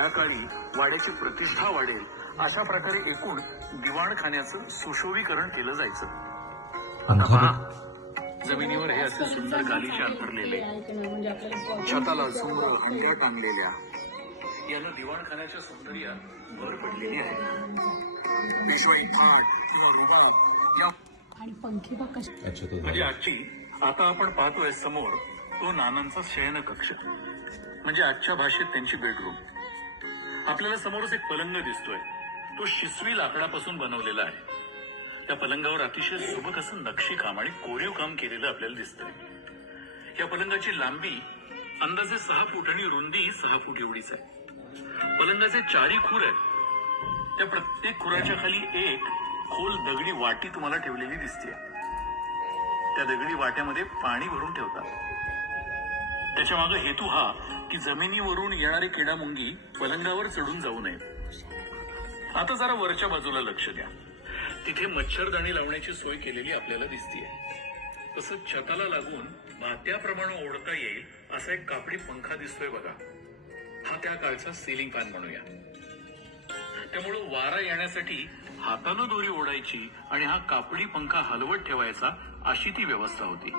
त्या काळी वाड्याची प्रतिष्ठा वाढेल अशा प्रकारे एकूण दिवाणखान्याचं सुशोभीकरण केलं जायचं. आता पहा जमिनीवर हे असे सुंदर गालिचे अंतरलेले म्हणजे आपल्याला छताला सुंदर हंड्या टांगलेल्या. यानं दिवाणखान्याच्या सौंदर्यात भर पडलेली आहे. पेशवाई थाट किंवा रुबाब या आणि पंखी बा कशी अच्छा तो म्हणजे. आजची आता आपण पाहतोय समोर तो नानांचा शयन कक्ष म्हणजे आजच्या भाषेत त्यांची बेडरूम आपल्याला समोरच एक पलंग दिसतोय. तो शिसवी लाकडापासून बनवलेला आहे. त्या पलंगावर अतिशय सुबक असं नक्षीकाम आणि कोरीव काम केलेलं आपल्याला दिसतंय. या पलंगाची लांबी अंदाजे सहा फूट आणि रुंदी सहा फूट एवढीच आहे. पलंगाचे चारी खूर आहेत. त्या प्रत्येक खुराच्या खाली एक खोल दगडी वाटी तुम्हाला ठेवलेली दिसते त्या दगडी वाट्यामध्ये पाणी भरून ठेवतात. त्याच्यामागे हेतू हा की जमिनीवरून येणारी किडामुंगी पलंगावर चढून जाऊ नये. आता जरा वरच्या बाजूला लक्ष द्या. तिथे मच्छरदाणी लावण्याची सोय केलेली आपल्याला दिसतीये. तसंच छताला लागून भात्याप्रमाणे ओढता येईल असा एक कापडी पंखा दिसतोय बघा. हा त्या काळचा सिलिंग फॅन म्हणूया. त्यामुळं वारा येण्यासाठी हातानं दोरी ओढायची आणि हा कापडी पंखा हलवत ठेवायचा अशी ती व्यवस्था होती.